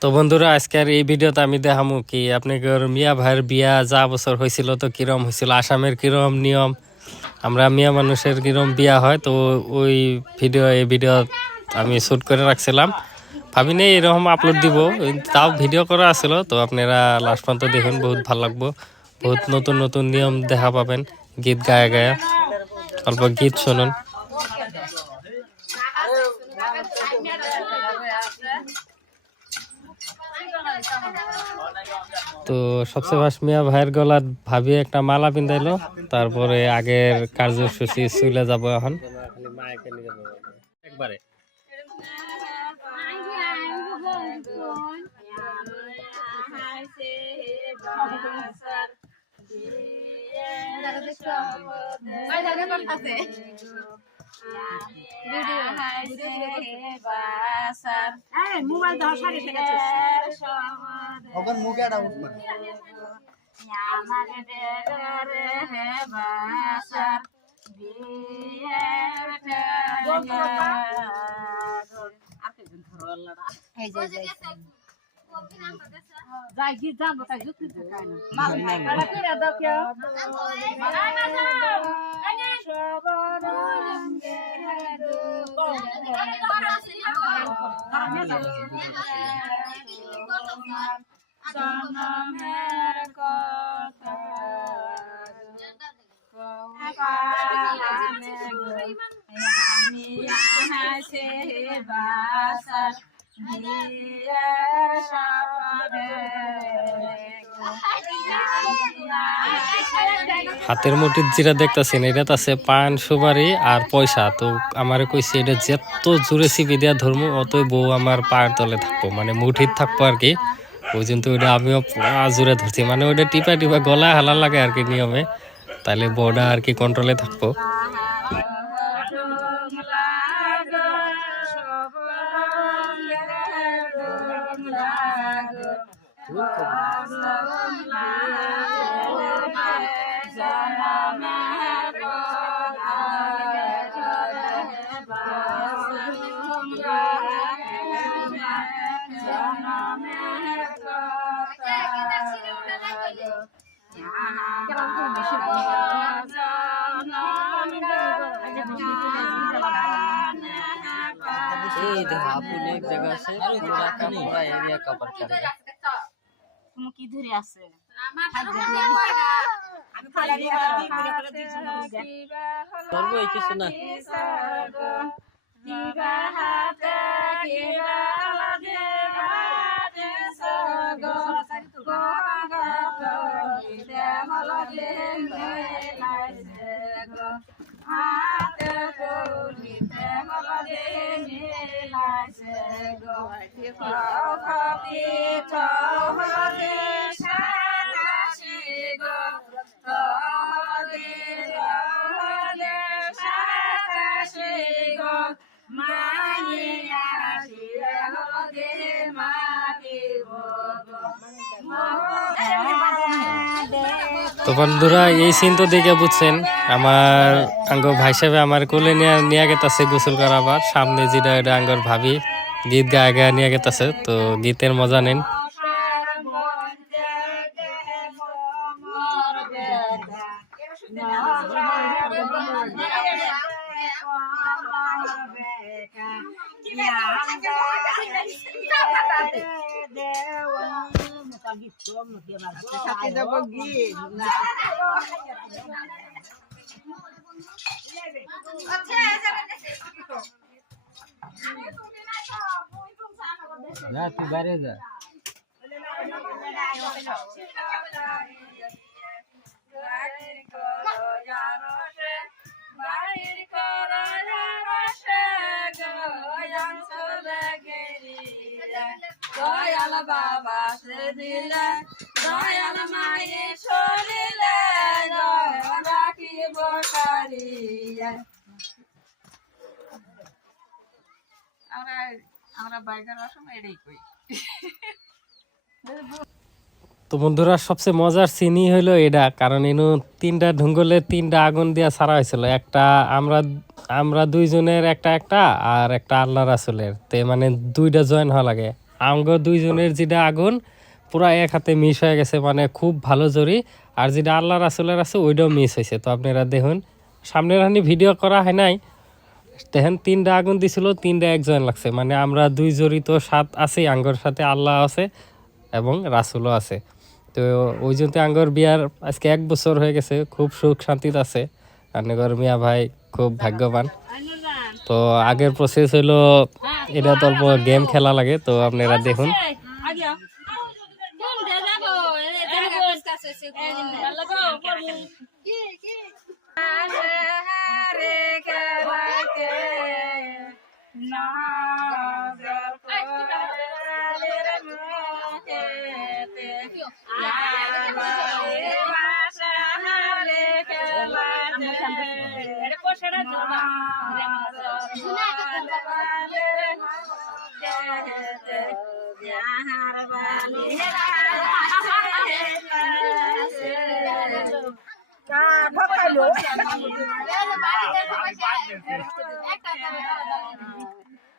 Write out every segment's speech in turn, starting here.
তো বন্ধুরা আজকের এই ভিডিওতে আমি দেখামু কি আপনাদের মিয়া ভাইয়ের বিয়া যা বছর হয়েছিল তো কিরম হয়েছিল, আসামের কিরম নিয়ম, আমরা মিয়া মানুষের কিরম বিয়া হয়, তো ওই এই ভিডিও আমি শ্যুট করে রাখছিলাম। ভাবি নেই এরকম আপলোড দিব, তাও ভিডিও করা আসলো। তো আপনারা লাস্ট পর্যন্ত দেখুন, বহুত ভালো লাগবো। বহুত নতুন নতুন নিয়ম দেখা পাবেন, গীত গায়া গায়া, অল্প গীত শুনুন। তো সবচেয়ে ফার্স্ট মিয়া ভাইয়ের গলাত ভাবি একটা মালা পিন্ধাইলো, তারপরে আগের কার্যসূচি চলে যাব। এখন একবারে মোবাইল দাও সাড়ে থেকে ওখান মুখে একটা যাই গিয়ে যাবো তাই যুক্তি হাতের মুঠির যেটা দেখতেছেন এটা আছে পান সুপারি আর পয়সা। তো আমার কইছে এটা যত জোরে চিপি দেওয়া ধর্ম অতই বউ আমার পায়ের তলে থাকবো, মানে মুঠির থাকবো আর কি। ওই জন্য ওইটা আমিও জোরে ধরছি, মানে ওইটা টিপা টিপা গলায় হালা লাগে আর কি নিয়মে, তাহলে বউটা আর কি কন্ট্রোলে থাকবো। এই দেখো আপু এক জায়গা আছে পুরা কাপড়া এরিয়া কভার করে। তুমি কি ধরে আছে করবো এই কিছু না তো বন্ধুরা এই সিন তো দেখে বুঝছেন, আমার আঙ্গ ভাই সাহেব আমার কোলে নিয়ে গেতেছে গোসল করাবার, সামনে যেটা এটা আঙ্গর ভাবি গীত গায়ে গায়ে নিয়ে গেতেছে। তো গীতের মজা নেন। না তুই বাইরে যা দয়াল বাবা সে দিলে দয়াল মায়ে শরীরে রাখি বসারি। আমরা বাইকের সময় এটাই কই। তো বন্ধুরা সবচেয়ে মজার সিনই হইলো এটা, কারণ এনু 3টা ঢুঙ্গলে 3টা আগুন দিয়া ছাড়া হয়েছিল। একটা আমরা দুইজনের একটা আর একটা আল্লাহ রাসুলের, তে মানে 2টা জয়েন হওয়া লাগে। আমগো দুইজনের যেটা আগুন পুরা এক হাতে মিস হয়ে গেছে, মানে খুব ভালো জরি। আর যেটা আল্লাহ রাসুলের আছে ওইটাও মিস হয়েছে। তো আপনারা দেখুন, সামনের হানি ভিডিও করা হয় নাই, দেখেন 3টা আগুন দিছিল, 3টা এক জয়েন লাগছে। মানে আমরা 2 জড়ি তো 7 আছেই, আঙ্গর সাথে আল্লাহ আছে এবং রাসুলও আছে। তো ওই জন্য আঙ্গর বিয়ার আজকে 1 বছর হয়ে গেছে, খুব সুখ শান্তিতে আছে। আঙ্গর মিয়া ভাই খুব ভাগ্যবান। তো আগের প্রসেস হলো এটা তো অল্প গেম খেলা লাগে, তো আপনারা দেখুন।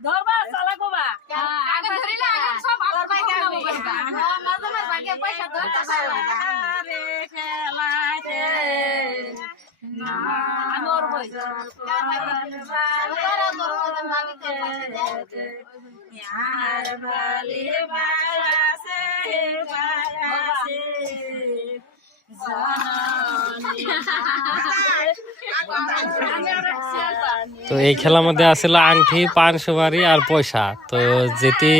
ধরবা চালা গোবা আগে ধরিলে আগে সব আপনার ভাগে মাঝে ভাগে পয়সা ধরতে পারলা রে খেলাতে না আমার বই यार वाली बाला से তো এই খেলার মধ্যে আসলে আংটি, পান সুপারি আর পয়সা। তো যেটি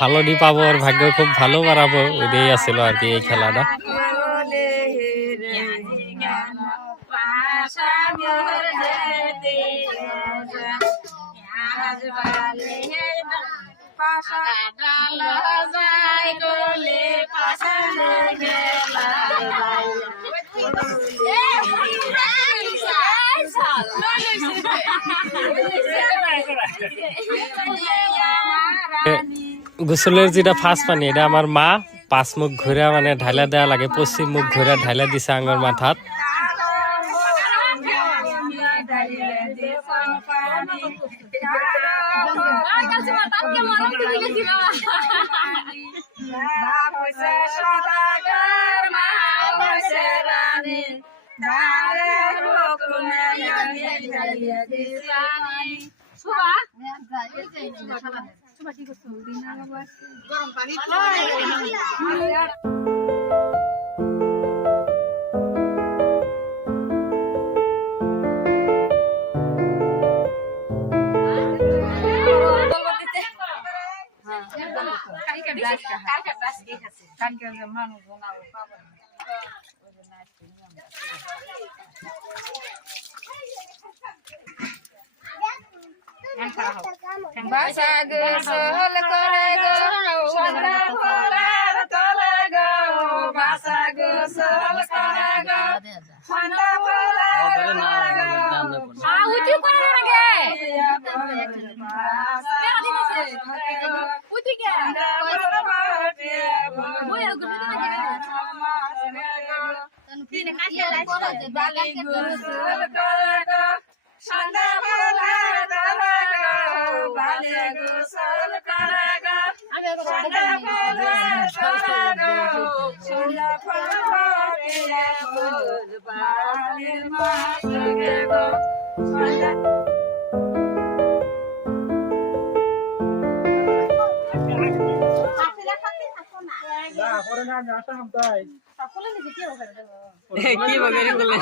ভালো ডি পাবো আর ভাগ্য খুব ভালো বাড়াবো, ওইটাই আসলে আর কি এই খেলাটা। গোসলের যেটা ফার্স্ট পানি, এটা আমার মা 5 মুখ ঘুরে মানে ঢাইলা দেওয়া লাগে, পশ্চিম মুখ ঘুরে ঢাইলা দিছে আঙ্গর মাথাত। বাসা গোসল করে গো সন্ধ্যা ভোলার তলে গো বাসা গোসল করে গো সন্ধ্যা ভোলার তলে গো উঠি করে লাগে উঠি কে তিন কাটিয়ে বালি গোসল করে গো সন্ধ্যা ভোলার তলে গো বালি গোসল করে গো সন্ধ্যা ভোলার তলে গো সন্ধ্যা ভোলার ফুল বালির মাছ গে গো সন্ধ্যা কি বগেরি করলে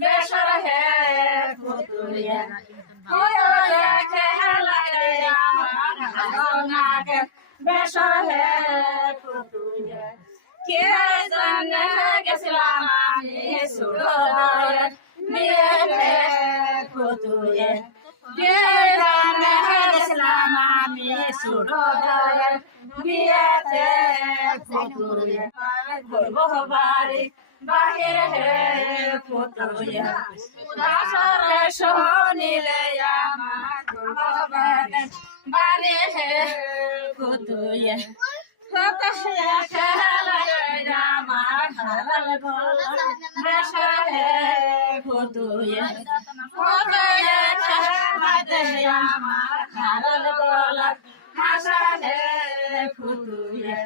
বেসর হে বেসর হে ফুটুয়ে কে জানে গেছিলাম আমি সুরদয়ের বিয়েতে ফুটুয়ে কে জানে গেছিলাম আমি সুরদয়ের বিয়েতে ফুটুয়ে ঘুরবো বাড়ি বাহির হে ফুটুয়ে বাসরে শোনিলে আমার ঘুরবো বাড়ি হে ফুটুয়ে ফুটুয়ে খেলায় আমার হারাল গোলা বেসর হে ফুটুয়ে ফুটুয়ে খেলায় আমার হারাল গোলা হাসা হে ফুটুয়ে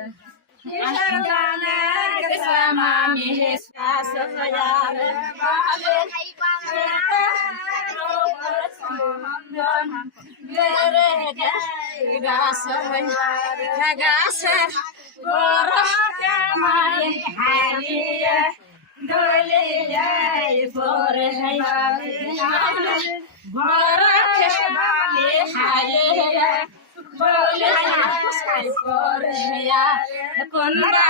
কিসের গানে গেছিলাম আমি শাসয়ার বালে বেরে গাছে বড় কামাই হারিয়ে দলিয়ে পরে বড় কামাই হারিয়ে বলে পরে কোনবা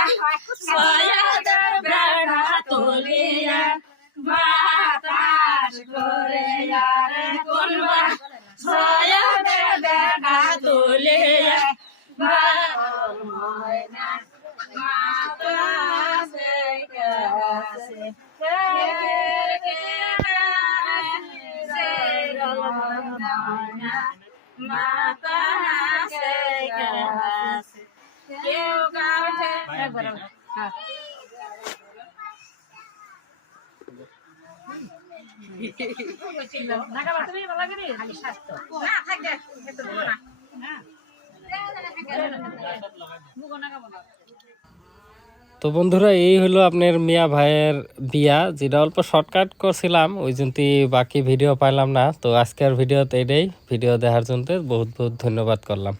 সয়াদ বেড়া তোলিয়া বাতাস করে কোনবা সয়াদ বেড়া তোলিয়া ময়না মাতাসে কাছে মাতাসে কাছে কেউ গাছে তো বন্ধুরা এই হলো আপনার মিয়া ভাইয়ের বিয়া, যেটা অল্প শর্টকাট করছিলাম, ওই জন্য বাকি ভিডিও পাইলাম না। তো আজকের ভিডিওতে এটাই, ভিডিও দেখার জন্য বহুত বহুত ধন্যবাদ করলাম।